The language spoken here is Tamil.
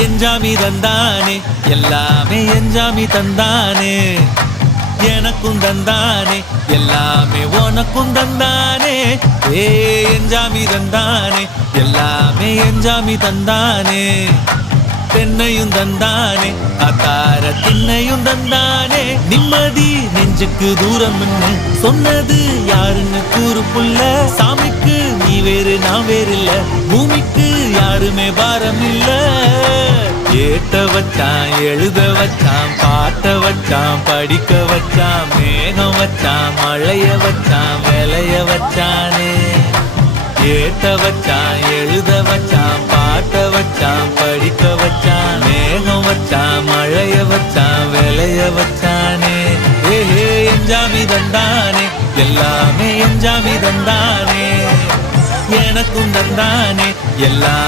எஞ்சாமி தந்தானே எல்லாமே எஞ்சாமி தந்தானே எனக்கும் தந்தானே எல்லாமே உனக்கும் தந்தானே ஏ எஞ்சாமி தந்தானே எல்லாமே எஞ்சாமி தந்தானே தென்னையும் தந்தானே அத்தார திண்ணையும் தந்தானே நிம்மதி நெஞ்சுக்கு தூரம் சொன்னது யாருன்னு கூறு புள்ள சாமிக்கு நீ வேறு நான் வேறு இல்ல பூமிக்கு யாருமே பாரம் இல்ல ஏட்ட வச்சான் எழுத வச்சான் பாட்ட வச்சான் படிக்க வச்சான் மேகம் வச்சான் மழைய வச்சான் விளைய வச்சானே ஏட்ட வச்சான் எழுத வச்சான் பாட்ட வச்சான் படிக்க வச்சான் மேகம் வச்சான் மழைய வச்சான் விளைய வச்சானே ஏஹே எஞ்சாமி தந்தானே எல்லாமே எஞ்சாமி தந்தானே எனக்கும் தந்தானே எல்லாம்